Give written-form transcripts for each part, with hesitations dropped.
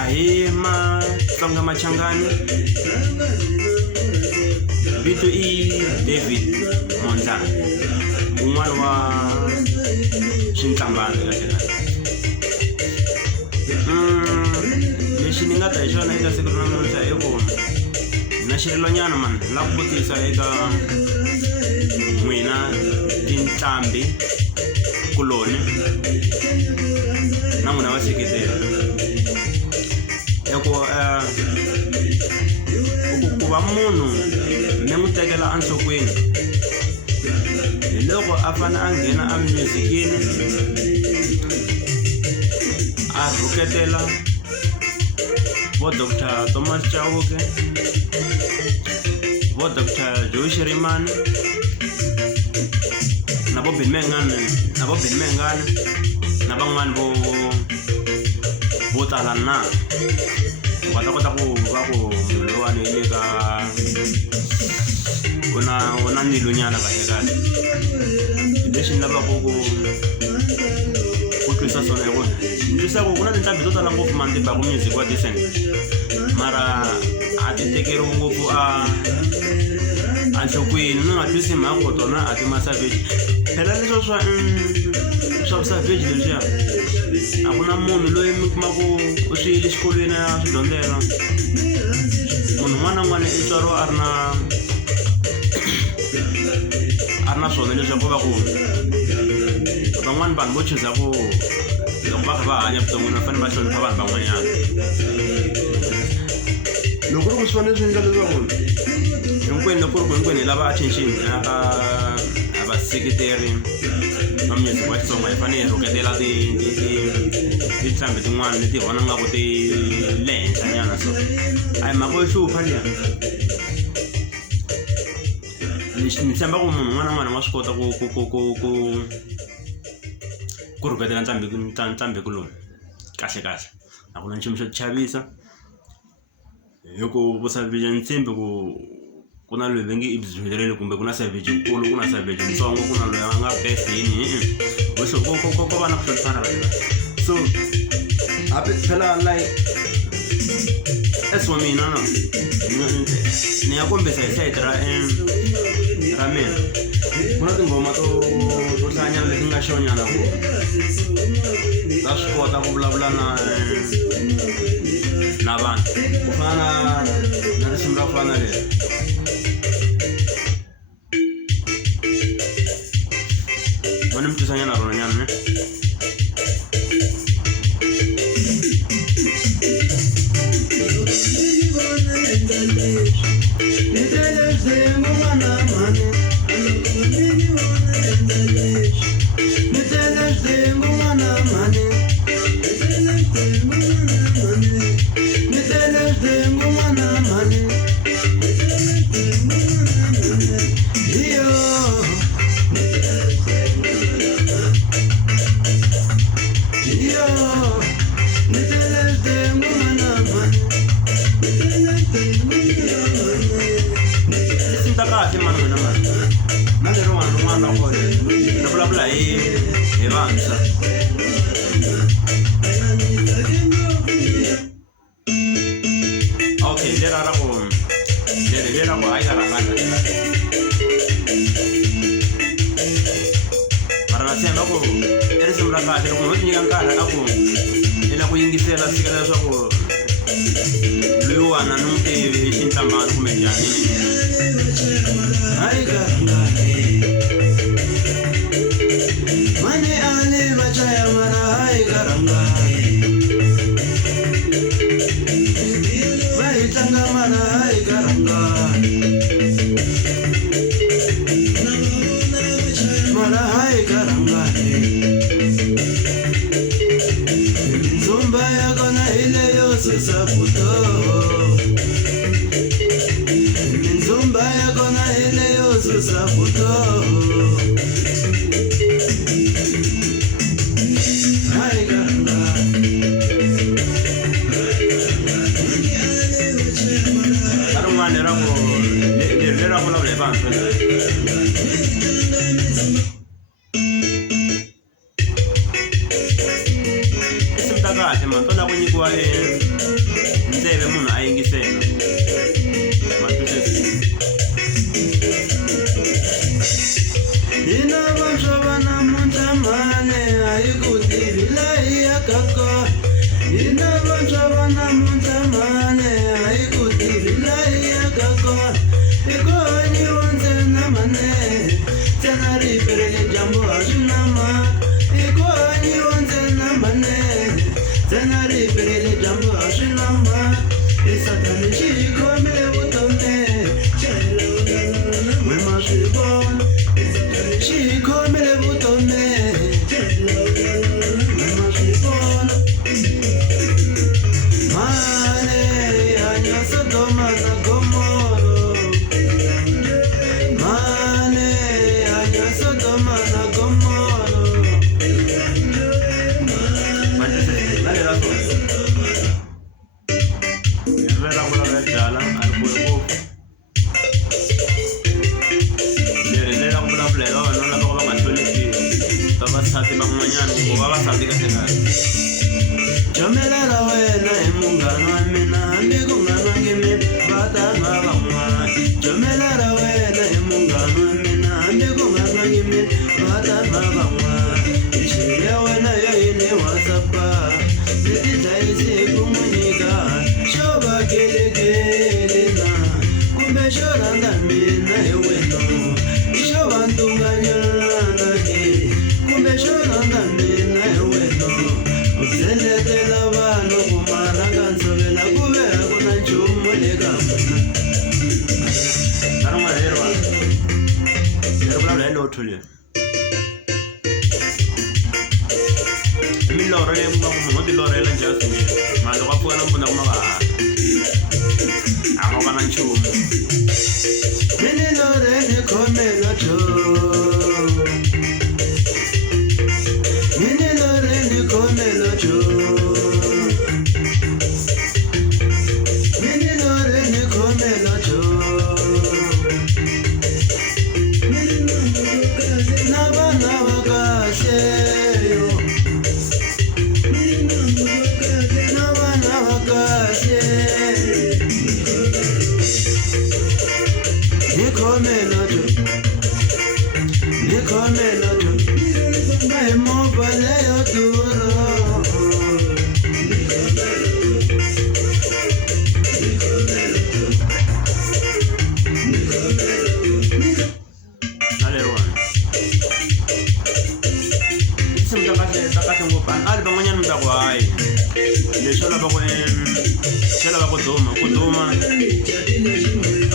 Ahi Matsonga Machangani. Vito David Monza. Un'wana wa xintlambana ka xena. Lexi ni nga ta hi xona eka siku ra namuntlha i ku na xilonyana man la ku vutisa eka n'wina tinqambi kuloni na n'wina vaseketeri ku va munhu mi n'wi tekela enhlokweni hi loko a fane a nghena a musicini a rhuketela vo Dr. Thomas Chauke, vo Dr. Joe Shirimani, na vo Ben Mengane, na van'wana vo tala na va ta kota ku va ku munhu lowani le ka u na nilonyana kahle kahle. Lexi ni lavaka ku twisa swona hi ku leswaku ku na tinqambi to tala ngopfu mani ti baku music wa decent mara a ti tekeriwi ngopfu enhlokweni mi nga twisi mhaka tona a ti ma-savage phela leswo swa savage leswiya a ku na munhu loyi mi kumaku u swi yile xikolweni a swi dyondzela munhu un'wana na un'wana i tswariwa a ri na swona leswaku va ku van'wana vanhu vo chuza ku loko va kha va hanya vuton'wini va fanele va hlonipha vanhu van'wanyana loko ku ri ku swi fanele swi endla leswaku hinkwenu loko ku ri ku hinkwenu hi lava attention a vaseketeri va music wa Xitsonga hi fanele hi rhuketela tinqambi tin'wana leti hi vona ngaku ti le henhlanyana so a hi mhaka yo hlupha liya lexi ni tshemba ku munhu un'wana na un'wana nga swi kota ku rhuketela nqambi kuloni kahle kahle a ku na nchumu xo chavisa hikuva savage ni tshembi ku na loyi va nge i byibyeleni kumbe ku na savage nkulu ku na savage ntsongo ku na loyi a nga best yini ko va na ku hlonipana kahle so phela like as for mina no ni ya kombisa hi side ra mina ku na tinghoma to hlayanyana leti nga xonyana ku ta swi kota ku vulavula na vanhu ku fana na risimu ra ku fana leri va ni mi twisanyana rona nyana ne okay lera ra ku ai karangana mara na tshemba ku risimu ra kahle loko ho ti nyika nkarhi ka ku ila ku yingisela fika leswaku loyiwana ni mutivi xintlambano kumbe njhani ai karangana mane ale vachaya mara ai karangana kahle mani to lava ku nyikiwa ndleve munhu a yingisela hina vantshwa va namuntlha mane a hi ku tivi lahi yakaka hina vantshwa va namuntlha mane a hi ku tivi lahi yakaka hi ku hanyiwa ntsena mane ntsena riperele dyambu a swi na mhaka hi ku hanyiwa ntsena mane ntsena riperele dyambu a swi na mhaka i satani xi hi khomile vutomi we ma swi vona xi hi khomile vutomi we ma swi vona mane hanya Sodoma na Gomoro mane hanya Sodoma na Gomoro Jomelela wena munghana wa mina hambi ku nga nangi mi vatanga van'wana Jomelela wena munghana wa mina hambi ku nga nangi mi vatanga van'wana Ixi ya wena yo yini WhatsApp leti dlayisi ku n'wi nyika xo va kelekele na kumbe xo rhandza mina hi wena I xo va ntunganyana ke kumbe xo rhandza mina hi wena u byeletela vanhu ku maranga ntshovela ku ve ku na nchumu le ka mina milorho leyi kuma ku munhu tilorhela njhani mali loko a pfuka nampundza kuma va a nga va na nchumu mini lorheni khomela jo mini lorheni khomela jo mini lorheni khomela jo na vana va kahle yo na vana va kahle ni khomela jo mai movha leyo durha naleriwani tinsimu ta kahle ngopfu ali van'wanyana mi ta ku hayi leswi swi lava ku duma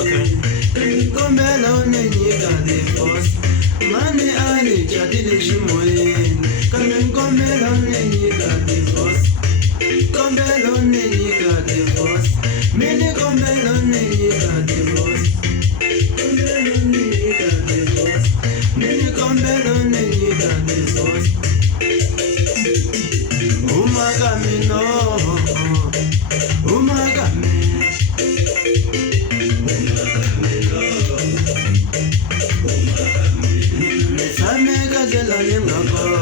okay kombela u ni nyika divorce mani a ni catile ximoyeni kambe kombela u ni nyika divorce kombela u ni nyika divorce mini kombela u ni nyika divorce kombela u ni nyika divorce mini kombela u ni nyika divorce uma ka mina uma ka mina Samekazela ningakona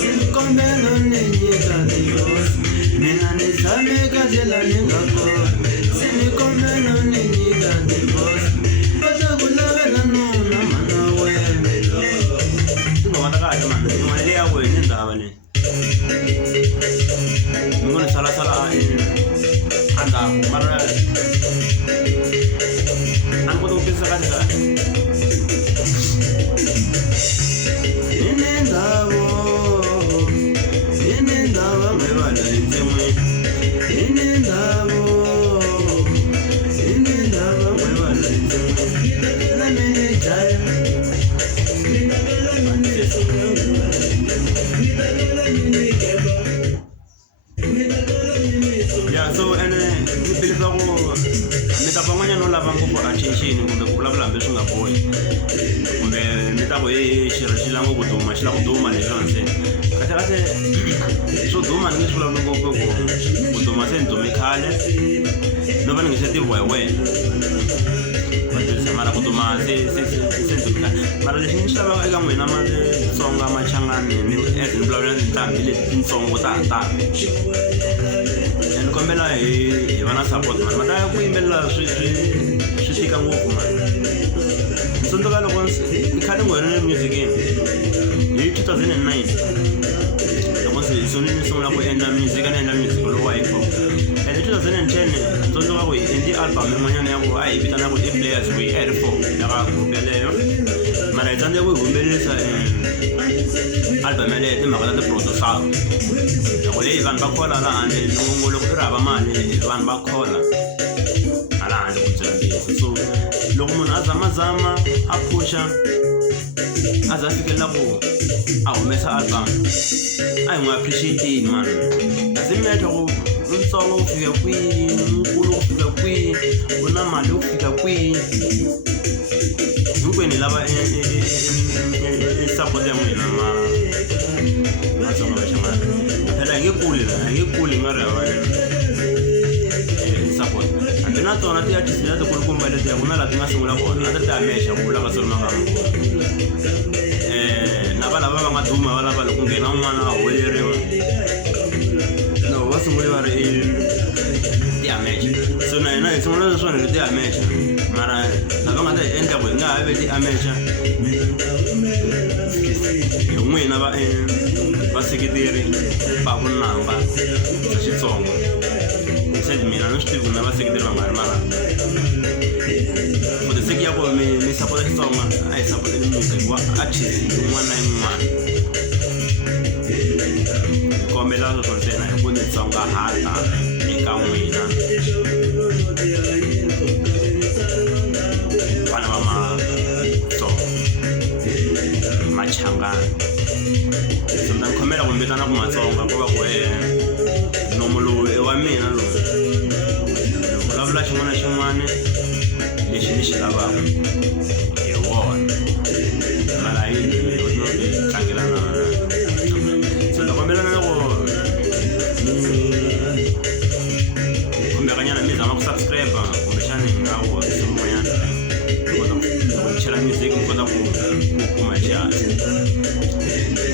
Simkombela ninyika divorce Mina nisamekazela ningakona Simkombela ninyika divorce Bata kulavela nuna mana wena ngoma kahle mani ngoma leyi ya ku hi ni ndhava leyi mi ngo ni salasala andzhaku mara a ni koti ku twisisa kahle yeah so ni bilisa ku mi ta van'wanyana no lava ngopfu attention kumbe ku vulavula hambi swi nga bohi kumbe mi ta ku xirho xi lava ku duma xi lava ku duma leswiwa ntsena kahle swo duma ni nge swi vulavuli ngopfu ku duma se ni dume khale no va ni nge se tiviwa hi wena mara ku tuma se mara leswi ni xi lavaka eka n'wina Matsonga Machangani ni vulavula ni ntambi letitsongo ta ni kombela hi va na support mani mata ku yimbelela swi tika ngopfu mani ni tsundzuka loko ni khale ni ngherile musicini hi 2009 loko ni sungula ku endla music ni endla music lowu wa hip hop and 2010 tsundzuka ku hi endli album yin'wanyana ya ku a hi vitana ku i players ku hi R4 ya ka group yaleyo mara hi tsandzeke ku hi humelelisa album yaleyo timhaka ta ti-producer loko leyi vanhu va khola laha handle lungu loko i ri hava mali vanhu va khola hala handle ku byela ntiyiso so loko munhu a zamazama a phusha a za fikelela ku a humesa album a hi n'wi appreciate-ini mani kasi metha ku Ntsongo u fika kwihi Nkulu u fika kwihi u na mali u fika kwihi hinkwenu hi lava support ya n'wina Matsonga Machangani phela hi nge kuli nga ri hava support hambi na tona ti-artist leti kulukumba letiya ku na laha ti nga sungula kona a ti amexa ku vula ka Solomon na valava va nga duma valava loko nghena un'wana a holeriwa va sungule va ri ti-amexa so na hina hi sungula leswona hi ti-amexa mara lava nga ta hi endla ku hi nga ha ve ti-amexa hi n'wina vaseketeri va vunanga bya Xitsonga said mina ni swi tivi na vaseketeri va nga ri mara for the sake ya ku mi support Xitsonga a hi support-eni music wa artist yin'wana na yin'wana kombela sweswo ntsena hi ku ni tsongahata eka n'wina vana va Matsonga Machangani so ni ta ni khomela ku mi vitana ku Matsonga ku va ku nomu lowu i wa mina lowu ni vulavula xin'wana na xin'wana lexi ni xi lavaka hi wona mara yini no tlangela na so ni kombela na loko kumbekanyana mi zama ku subscribe kumbexani hi nga wona swin'wanyana kota ku chela music mi kota ku kuma xihatla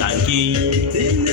thank you